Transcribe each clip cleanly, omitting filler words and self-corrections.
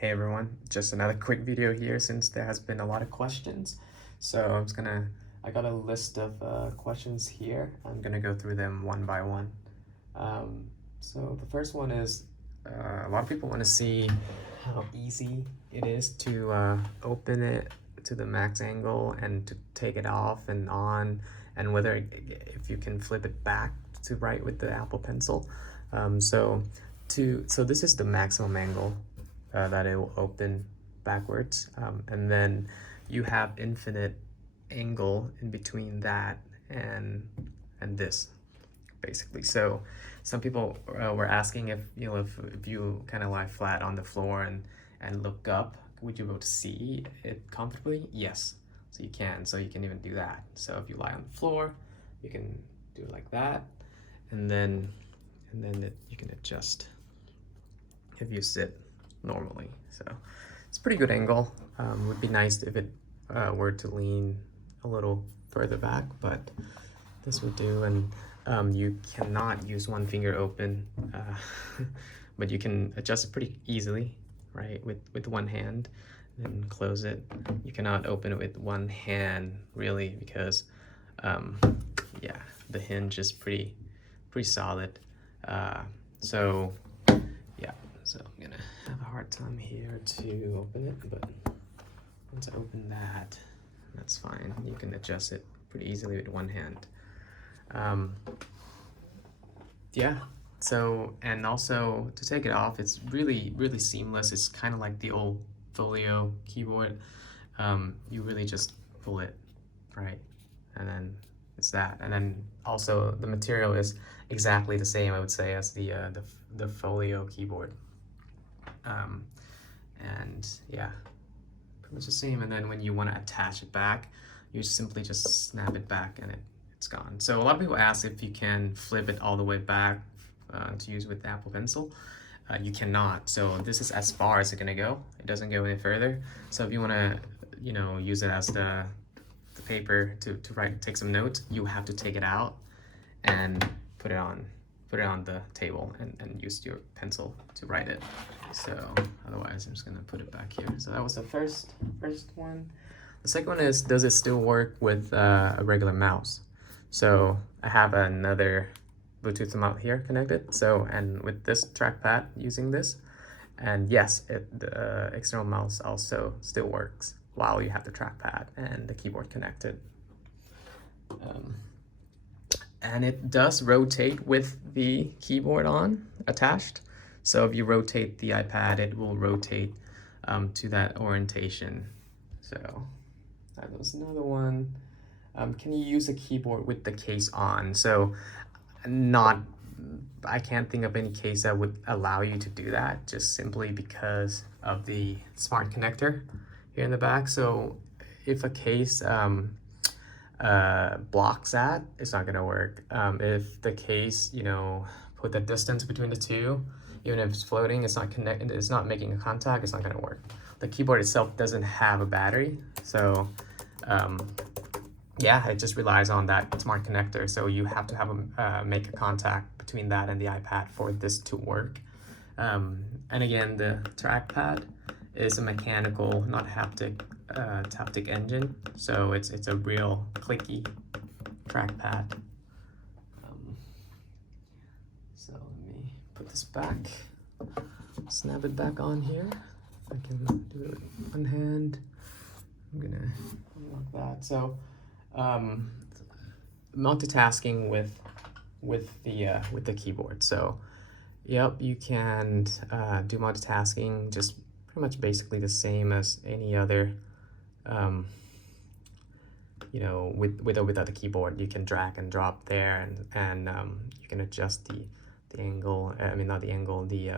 Hey everyone, just another quick video here since there has been a lot of questions. So I got a list of questions here. I'm gonna go through them one by one. So the first one is, a lot of people want to see how easy it is to open it to the max angle and to take it off and on, and whether if you can flip it back to right with the Apple Pencil. So this is the maximum angle that it will open backwards, and then you have infinite angle in between that and this, basically. So some people were asking if if you kind of lie flat on the floor and look up, would you be able to see it comfortably? Yes, so you can. So you can even do that. So if you lie on the floor, you can do it like that, and then you can adjust if you sit normally. So it's a pretty good angle. Would be nice if it were to lean a little further back, but this would do. And you cannot use one finger open, but you can adjust it pretty easily, right? With one hand, and close it. You cannot open it with one hand really, because yeah, the hinge is pretty solid. So yeah, so I'm gonna have a hard time here to open it, but once I open that, that's fine. You can adjust it pretty easily with one hand. Yeah, so, and also to take it off, it's really seamless. It's kind of like the old Folio keyboard. You really just pull it, right? And then it's that. And then also the material is exactly the same, I would say, as the Folio keyboard. And yeah, pretty much the same. And then when you want to attach it back, you simply just snap it back and it's gone. So a lot of people ask if you can flip it all the way back to use with the Apple Pencil. You cannot. So this is as far as it's gonna go. It doesn't go any further. So if you want to, use it as the paper to take some notes, you have to take it out and put it on the table and use your pencil to write it. So otherwise, I'm just gonna put it back here. So that was the first one. The second one is, does it still work with a regular mouse? So I have another Bluetooth remote here connected. So, and with this trackpad using this, and yes, the external mouse also still works while you have the trackpad and the keyboard connected. And it does rotate with the keyboard on attached. So if you rotate the iPad, it will rotate to that orientation. So that was another one. Can you use a keyboard with the case on? So I can't think of any case that would allow you to do that, just simply because of the smart connector here in the back. So if a case blocks that, it's not gonna work. If the case, put the distance between the two, even if it's floating, it's not making a contact, it's not gonna work. The keyboard itself doesn't have a battery, so yeah, it just relies on that smart connector. So you have to have make a contact between that and the iPad for this to work. And again, the trackpad is a mechanical, not haptic engine. So it's a real clicky trackpad. So let me put this back, snap it back on here. I can do it with one hand. I'm gonna unlock that. So multitasking with the keyboard. So yep, you can do multitasking, just pretty much basically the same as any other with or without the keyboard. You can drag and drop there, and you can adjust the angle, not the angle, the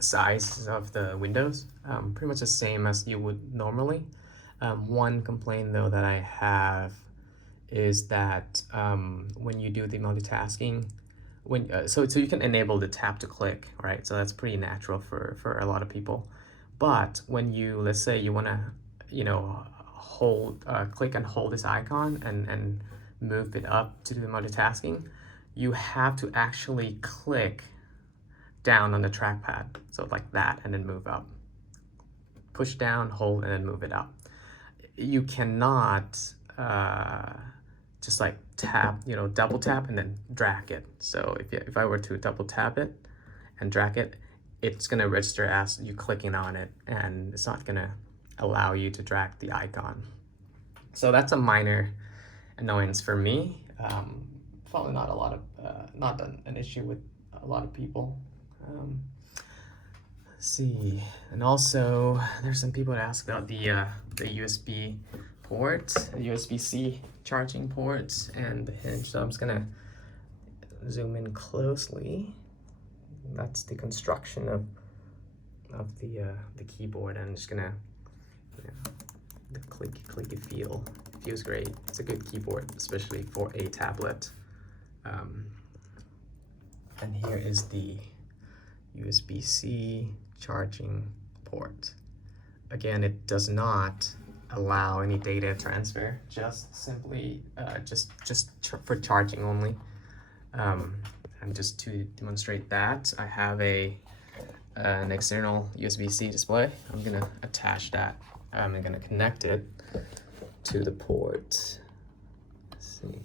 size of the windows, pretty much the same as you would normally. One complaint though that I have is that when you do the multitasking, so you can enable the tap to click, right? So that's pretty natural for a lot of people. But when let's say you want to click and hold this icon and move it up to do the multitasking, you have to actually click down on the trackpad, so like that, and then move up. push down, hold, and then move it up. You cannot just like tap, double tap and then drag it. So if I were to double tap it and drag it, it's gonna register as you clicking on it, and it's not gonna allow you to drag the icon. So that's a minor annoyance for me. Probably not a lot of, not an issue with a lot of people. Let's see, and also there's some people that ask about the USB port, the USB-C charging ports, and the hinge. So I'm just gonna zoom in closely. That's the construction of the keyboard, and I'm just gonna, the clicky feel. It feels great. It's a good keyboard, especially for a tablet. And here is the USB-C charging port. Again, it does not allow any data transfer, just simply just for charging only. And just to demonstrate that, I have an external USB-C display. I'm gonna attach that. I'm gonna connect it to the port. Let's see.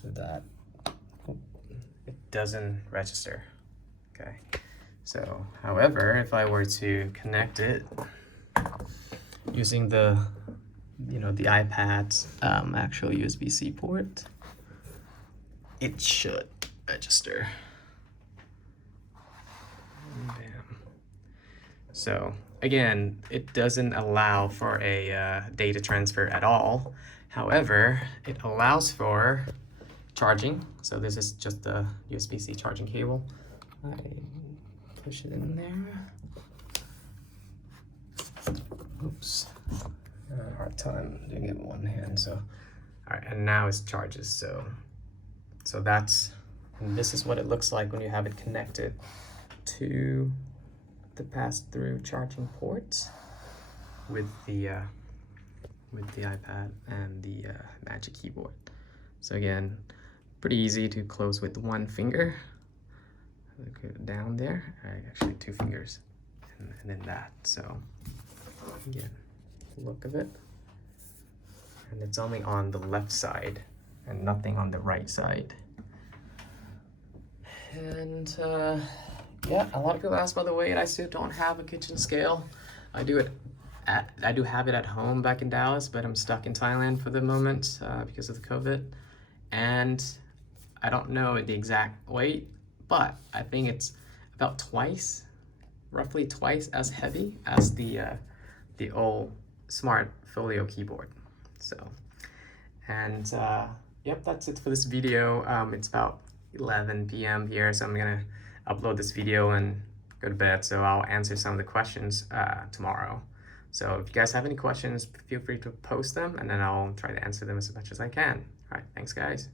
So that it doesn't register. Okay. So, however, if I were to connect it using the iPad's actual USB-C port, it should register. Bam. So again, it doesn't allow for a data transfer at all. However, it allows for charging. So this is just the USB-C charging cable. I push it in there. Oops. Hard time doing it with one hand. So, all right, and now it charges. So that's, and this is what it looks like when you have it connected to the pass-through charging ports with the iPad and the Magic Keyboard. So again, pretty easy to close with one finger. Look down there. All right, actually 2 fingers, and then that. So again, look of it, and it's only on the left side and nothing on the right side. And yeah, a lot of people ask about the weight. I still don't have a kitchen scale. I do have it at home back in Dallas, but I'm stuck in Thailand for the moment because of the COVID. And I don't know the exact weight, but I think it's about roughly twice as heavy as the old Smart Folio keyboard. So, and yep, that's it for this video. It's about 11 p.m. here, so I'm gonna upload this video and go to bed. So I'll answer some of the questions tomorrow. So if you guys have any questions, feel free to post them, and then I'll try to answer them as much as I can. All right, thanks guys.